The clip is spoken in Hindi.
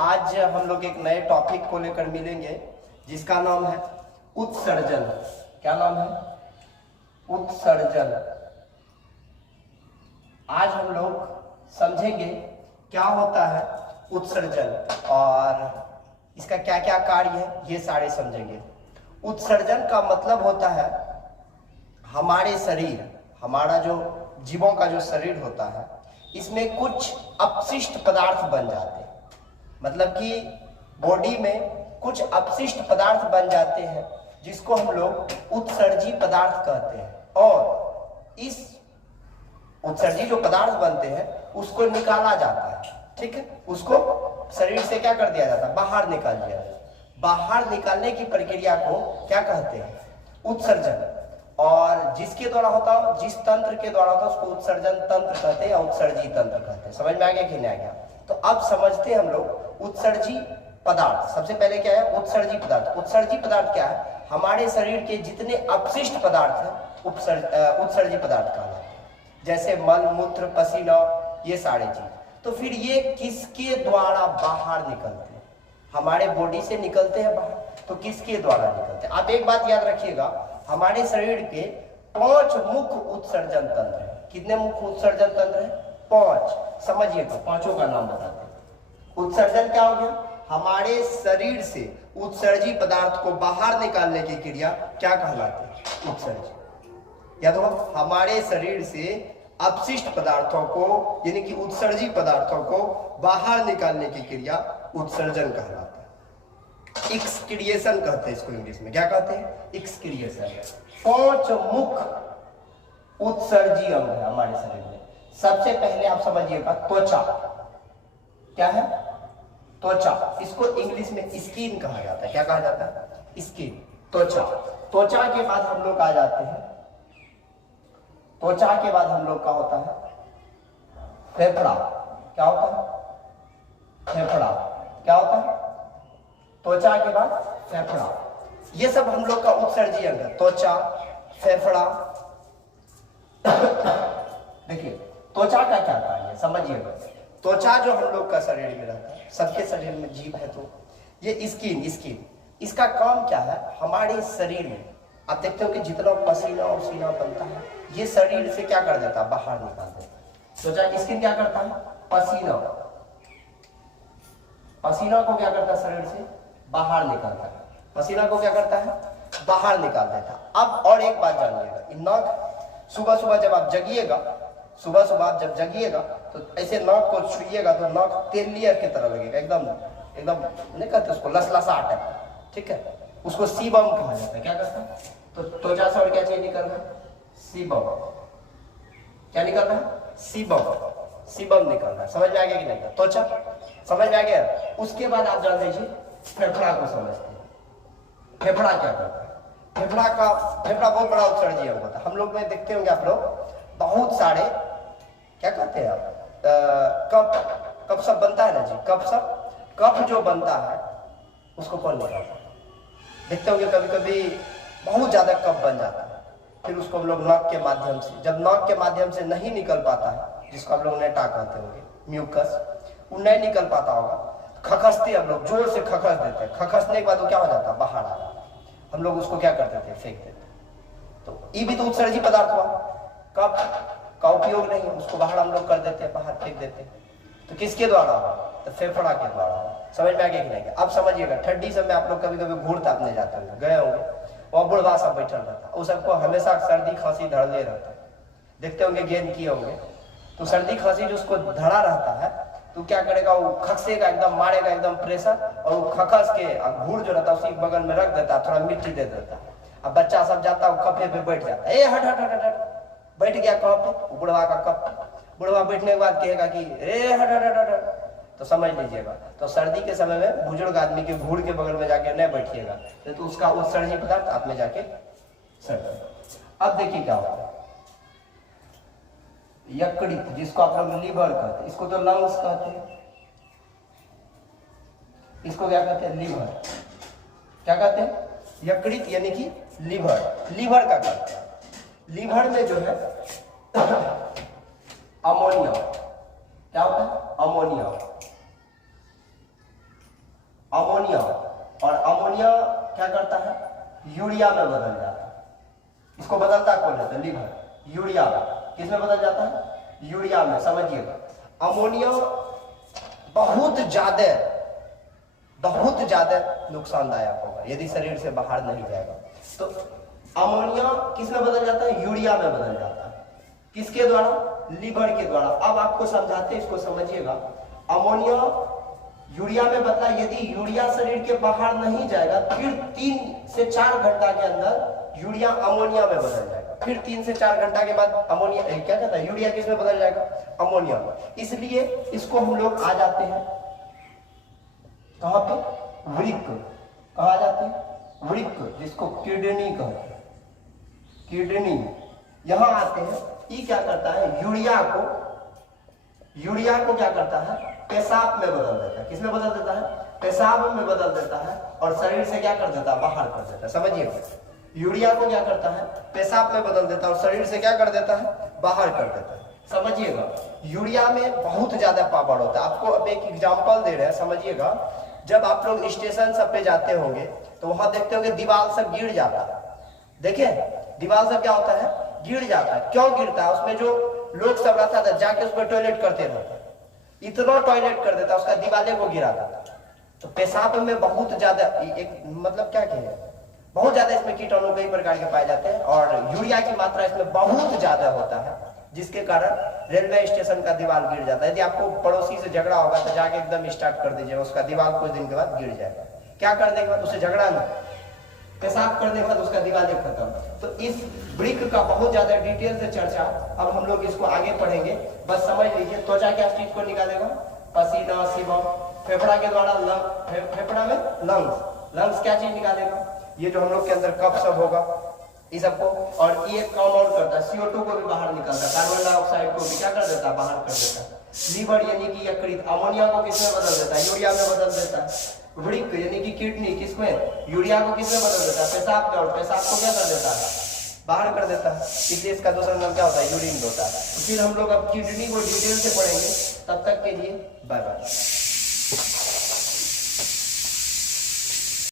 आज हम लोग एक नए टॉपिक को लेकर मिलेंगे जिसका नाम है उत्सर्जन। क्या नाम है? उत्सर्जन। आज हम लोग समझेंगे क्या होता है उत्सर्जन और इसका क्या क्या कार्य है, ये सारे समझेंगे। उत्सर्जन का मतलब होता है हमारे शरीर, हमारा जो जीवों का जो शरीर होता है, इसमें कुछ अपशिष्ट पदार्थ बन जाते हैं। मतलब कि बॉडी में कुछ अपशिष्ट पदार्थ बन जाते हैं जिसको हम लोग उत्सर्जी पदार्थ कहते हैं। और इस उत्सर्जी जो पदार्थ बनते हैं उसको निकाला जाता है, ठीक है। उसको शरीर से क्या कर दिया जाता है? बाहर निकाल दिया जाता है। बाहर निकालने की प्रक्रिया को क्या कहते हैं? उत्सर्जन। और जिसके द्वारा होता हो, जिस तंत्र के द्वारा होता है उसको उत्सर्जन तंत्र कहते हैं या उत्सर्जी तंत्र कहते हैं। समझ में आ गया कि नहीं आ गया? तो अब समझते हैं हम लोग उत्सर्जी पदार्थ। सबसे पहले क्या है उत्सर्जी पदार्थ? उत्सर्जी पदार्थ क्या है? हमारे शरीर के जितने अपशिष्ट पदार्थ हैं उत्सर्जी पदार्थ कहलाते हैं। जैसे मल, मूत्र, पसीना, ये सारे चीज। तो फिर ये किसके द्वारा बाहर निकलते हैं? हमारे बॉडी से निकलते हैं बाहर। तो किसके द्वारा निकलते हैं? आप एक बात याद रखिएगा, हमारे शरीर के 5 मुख्य उत्सर्जन तंत्र है। कितने मुख्य उत्सर्जन तंत्र है? 5। समझिएगा, पांचों का नाम बताते हैं। उत्सर्जन क्या हो गया? हमारे शरीर से उत्सर्जी पदार्थ को बाहर निकालने की क्रिया क्या कहलाती है? उत्सर्जन। या तो हमारे शरीर से अपशिष्ट पदार्थों को यानी कि उत्सर्जी पदार्थों को बाहर निकालने की क्रिया उत्सर्जन कहलाता है। एक्सक्रिएशन कहते हैं इसको इंग्लिश में। क्या कहते हैं? एक्सक्रिएशन। 5 मुख्य उत्सर्जी अंग है हमारे शरीर में। सबसे पहले आप समझिएगा त्वचा। क्या है? त्वचा। इसको इंग्लिश में स्किन कहा जाता है। क्या कहा जाता है? स्किन, त्वचा। त्वचा के बाद हम लोग आ जाते हैं, त्वचा के बाद हम लोग का होता है फेफड़ा। क्या होता है? फेफड़ा। क्या होता है? त्वचा के बाद फेफड़ा। ये सब हम लोग का उत्सर्जी अंग है। त्वचा, फेफड़ा। देखिए त्वचा का क्या कार्य है समझिएगा। त्वचा जो हम लोग का शरीर में रहता है, सबके शरीर में जीव है, तो ये स्किन इसका काम क्या है? हमारे शरीर में आप देखते हो कि जितना पसीना और सीना बनता है ये शरीर से क्या कर देता है? बाहर निकाल देता है। त्वचा स्किन क्या करता है? पसीना को क्या करता है? शरीर से बाहर निकालता है। पसीना को क्या करता है? बाहर निकाल देता है। अब और एक बात जानिएगा, नाक, सुबह सुबह जब आप जगिएगा, आप जब जगिएगा तो ऐसे नाक को छुइएगा तो नाक तेलियर की तरह लगेगा, एकदम नहीं कहते उसको, लसलसाहट है, ठीक है। उसको सीबम कहा जाता है। क्या कहता है? तो त्वचा से और क्या चीज निकल रहा है? सीबम। क्या निकल रहा है? सीबम निकल रहा है। समझ में आ गया कि नहीं? त्वचा समझ में आ गया। उसके बाद आप जान लीजिए फेफड़ा को समझते हैं। फेफड़ा क्या करता है? फेफड़ा बहुत बड़ा उत्सर्जी अंग होता है। हम लोग में देखते होंगे आप लोग बहुत सारे क्या कहते हैं कप सब बनता है ना जी, कप जो बनता है उसको कौन निकालता है? देखते होंगे कभी कभी बहुत ज्यादा कप बन जाता है, फिर उसको हम लोग नाक के माध्यम से, जब नाक के माध्यम से नहीं निकल पाता है, जिसको हम लोग नेटा कहते होंगे, म्यूकस, वो नहीं निकल पाता होगा, खखसते हम लोग, जोर से खखस देते हैं। खखसने के बाद वो क्या हो जाता है? बाहर आ जाता है। हम लोग उसको क्या कर देते हैं? फेंक देते हैं। तो ये भी तो उत्सर्जी पदार्थ हुआ। कप का उपयोग नहीं है, उसको बाहर हम लोग कर देते हैं, बाहर फेंक देते हैं। तो किसके द्वारा? तो फेफड़ा के द्वारा। समझ में आ गया कि नहीं? अब समझिएगा, ठंडी समय आप लोग कभी कभी घूर तापने जाते होंगे, गए होंगे, वहाँ बुढ़वा सब बैठल रहता है, वो सबको हमेशा सर्दी खांसी धड़ले रहता है। देखते होंगे गेंद किए होंगे, तो सर्दी खांसी जो उसको धड़ा रहता है तो क्या करेगा? वो खखसेगा, एकदम मारेगा, एकदम प्रेशर, और वो खखस के घूर जो रहता है उसी बगल में रख देता है, थोड़ा मिट्टी दे देता है। अब बच्चा सब जाता है, कपे पे बैठ जाता है, हट हट हट हट, बैठ गया कहाँ पे? बुढ़वा का कप। बुढ़वा बैठने के बाद कहेगा कि हट हट हट हट, तो समझ लीजिएगा। तो सर्दी के समय में बुजुर्ग आदमी के घूर के बगल में जाके नहीं बैठिएगा, तो उसका उत्सर्जी पदार्थ आप में जाके सड़। अब देखिए क्या होता है, यकृत, जिसको आप लोग लीवर कहते हैं, इसको तो लंग्स कहते हैं, इसको क्या कहते हैं? लीवर। क्या कहते हैं? यकृत यानी कि लीवर का कहते हैं। लीवर में जो है अमोनिया, क्या होता है? अमोनिया। अमोनिया, और अमोनिया क्या करता है, यूरिया में बदल जाता है। इसको बदलता कौन है, लीवर, यूरिया किस में बदल जाता है, यूरिया में। समझिएगा अमोनिया बहुत ज्यादा नुकसानदायक होगा यदि शरीर से बाहर नहीं जाएगा। तो अमोनिया किस में बदल जाता है, यूरिया में बदल जाता है। किसके द्वारा, लीवर के द्वारा। अब आपको समझाते हैं, इसको समझिएगा। अमोनिया यूरिया में बदला, यदि यूरिया शरीर के बाहर नहीं जाएगा फिर 3 से 4 घंटा के अंदर यूरिया अमोनिया में बदल जाएगा। फिर 3 से 4 घंटा के बाद अमोनिया क्या कहता है, यूरिया किस में बदल जाएगा, अमोनिया में। इसलिए इसको हम लोग आ जाते हैं कहां पे, वृक्क। कहा जाते हैं, वृक्क, जिसको किडनी कहते हैं, किडनी। यहां आते हैं, ये क्या करता है, यूरिया को क्या करता है, पेशाब में बदल देता है। किसमें बदल देता है, पेशाब में बदल देता है, और शरीर से क्या कर देता है, बाहर कर देता है। समझिए, यूरिया को क्या करता है, पेशाब में बदल देता है, और शरीर से क्या कर देता है, बाहर कर देता है। समझिएगा यूरिया में बहुत ज्यादा पावर होता है। आपको अब एक एग्जांपल दे रहे हैं, समझिएगा। जब आप लोग स्टेशन सब पे जाते होंगे तो वहां देखते होंगे दीवार सब गिर जाता है। देखिए दीवार सब क्या होता है, गिर जाता है। क्यों गिरता है, उसमें जो लोग सब रहता था जाके उसमें टॉयलेट करते रहते, इतना टॉयलेट कर देता उसका दीवाले को गिरा देता। तो पेशाब में बहुत ज्यादा एक मतलब क्या कहें, बहुत ज्यादा इसमें कीटाणु कई प्रकार के पाए जाते हैं, और यूरिया की मात्रा इसमें बहुत ज्यादा होता है, जिसके कारण रेलवे स्टेशन का दीवार गिर जाता है। यदि आपको पड़ोसी से झगड़ा होगा तो जाके एकदम स्टार्ट कर दीजिए, उसका दीवार कुछ दिन के बाद गिर जाएगा। क्या करने के बाद, उससे झगड़ा नहीं, पेशाब करने के बाद उसका दीवार खत्म। तो इस वृक्क का बहुत ज्यादा डिटेल से चर्चा अब हम लोग इसको आगे पढ़ेंगे। बस समझ लीजिए, त्वचा क्या चीज को निकालेगा, पसीना, सीबम। फेफड़ा के द्वारा फेफड़ा में लंग्स क्या चीज निकालेगा, ये जो हम लोग के अंदर कफ सब होगा इस सबको। और ये काम और करता है, CO2 को भी बाहर निकालता है, कार्बन डाइऑक्साइड को भी क्या कर देता है, बाहर कर देता है। लीवर यानी कि यकृत, अमोनिया को किसमें बदल देता है, यूरिया में बदल देता है। वृक्क यानी कि किडनी किसमें, यूरिया को किसमें बदल देता है, पेशाब में, और पेशाब को क्या कर देता है, बाहर कर देता है। इसलिए इसका दूसरा नाम क्या होता है, यूरिन होता है। तो फिर हम लोग अब किडनी को डिटेल से पढ़ेंगे। तब तक के लिए बाय बाय।